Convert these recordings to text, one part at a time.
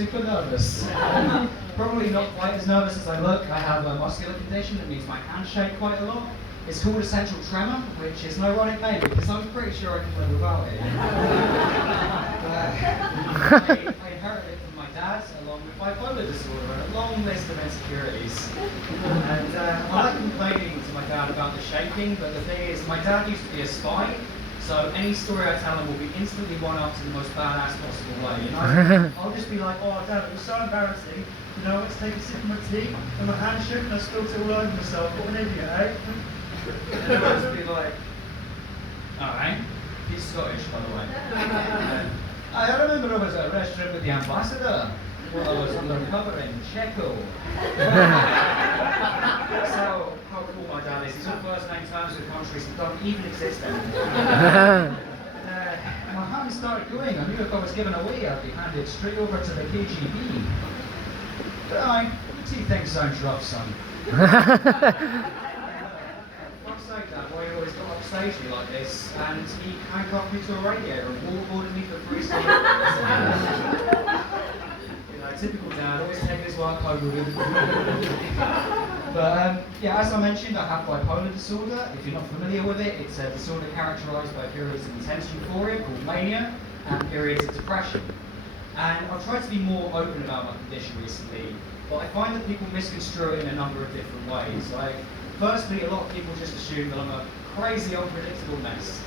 super nervous. Probably not quite as nervous as I look. I have a muscular condition that means my hands shake quite a lot. It's called essential tremor, which is an ironic name because I'm pretty sure I can live without it. I inherited it from my dad, along with bipolar disorder, and a long list of insecurities. And I like complaining to my dad about the shaking, but the thing is, my dad used to be a spy. So any story I tell him will be instantly one-upped in the most badass possible way, you know? I'll just be like, oh Dad, it was so embarrassing. You know, let's take a sip of my tea, and my hand shook and I spilled it all over myself. What an idiot, eh? And I'll just be like, alright. He's Scottish, by the way. I remember I was at a restaurant with the ambassador while I was undercover in Czechia. That's how cool my dad is. He's on first name terms with countries that don't even exist anymore. My hand started going. I knew if I was given away, I'd be handed straight over to the KGB. But the tea thing sounds rough, son. Fuck's sake, Dad, why you always got upstage me like this? And he handcuffed me to a radiator and waterboarded me for 3 seconds. Typical dad, always taking his work home with him. But yeah, as I mentioned, I have bipolar disorder. If you're not familiar with it, it's a disorder characterized by periods of intense euphoria called mania and periods of depression. And I've tried to be more open about my condition recently, but I find that people misconstrue it in a number of different ways. Like, firstly, a lot of people just assume that I'm a crazy, unpredictable mess,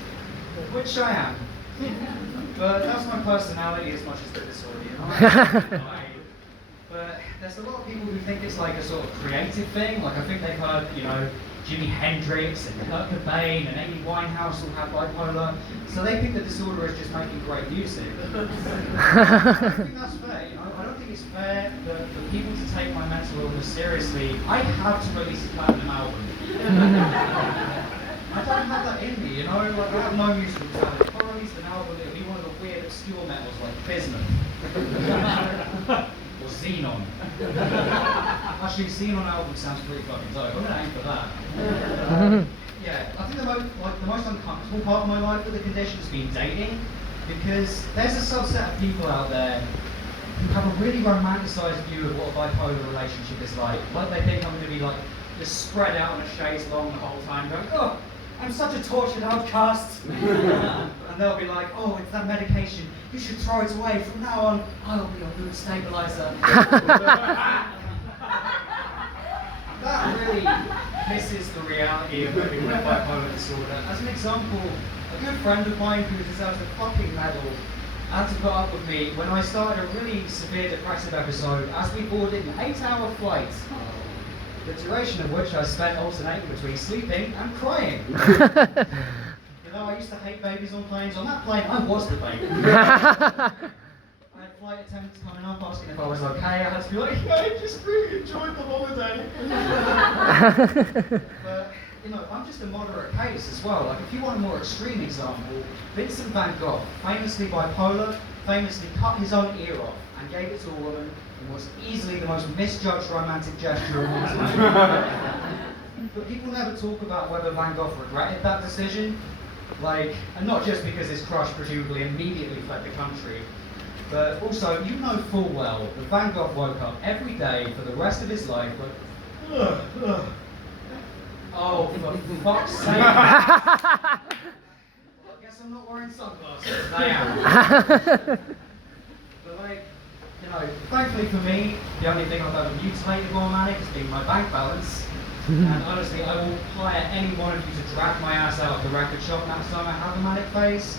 which I am. But that's my personality as much as the disorder, you know? But there's a lot of people who think it's like a sort of creative thing. Like I think they've heard, you know, Jimi Hendrix and Kurt Cobain and Amy Winehouse all have bipolar. So they think the disorder is just making great music. I think that's fair, you know. I don't think it's fair for people to take my mental illness seriously. I have to release a platinum album. I don't have that in me, you know. Like I have no musical talent. If I released an album, it would be one of the weird obscure metals like Bismuth. Or Xenon. Actually, Xenon album sounds pretty fucking dope. I'm gonna aim for that. Yeah, I think the most uncomfortable part of my life with the condition has been dating, because there's a subset of people out there who have a really romanticised view of what a bipolar relationship is like. Like they think I'm going to be like just spread out on a chaise long the whole time, going, oh, I'm such a tortured outcast. And they'll be like, oh, it's that medication. You should throw it away. From now on, I'll be your mood stabiliser. That really misses the reality of living with bipolar disorder. As an example, a good friend of mine who deserves a fucking medal had to put up with me when I started a really severe depressive episode as we boarded an 8-hour flight. The duration of which I spent alternating between sleeping and crying. You know, I used to hate babies on planes. On that plane, I was the baby. I had flight attendants coming up asking if I was okay. I had to be like, yeah, I just really enjoyed the holiday. But, you know, I'm just a moderate case as well. Like, if you want a more extreme example, Vincent van Gogh, famously bipolar, famously cut his own ear off and gave it to a woman in was easily the most misjudged romantic gesture of all time. But people never talk about whether Van Gogh regretted that decision. Like, and not just because his crush presumably immediately fled the country, but also, you know full well that Van Gogh woke up every day for the rest of his life like, ugh, ugh. Oh, for fuck's sake. Well, I guess I'm not wearing sunglasses. I am. But like, you know, thankfully for me, the only thing I've ever mutilated while manic has been my bank balance. And honestly, I will hire any one of you to drag my ass out of the record shop next time I have a manic phase.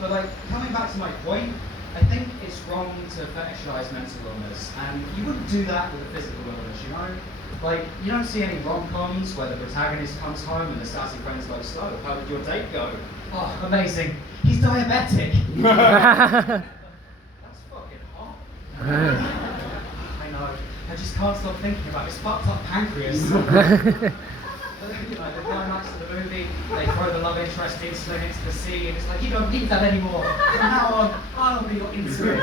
But like, coming back to my point, I think it's wrong to fetishize mental illness, and you wouldn't do that with a physical illness, you know? Like, you don't see any rom-coms where the protagonist comes home and the sassy friend's like, so, how did your date go? Oh, amazing. He's diabetic. That's fucking hot. I know. I just can't stop thinking about his fucked up pancreas. You know, the climax of the movie, they throw the love interest insulin into the sea, and it's like, you don't need that anymore. From now on, I'll be your insulin.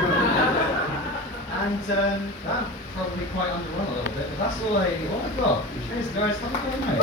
And that probably quite underrun a little bit, but that's all I got. Cheers, guys. Have a good night.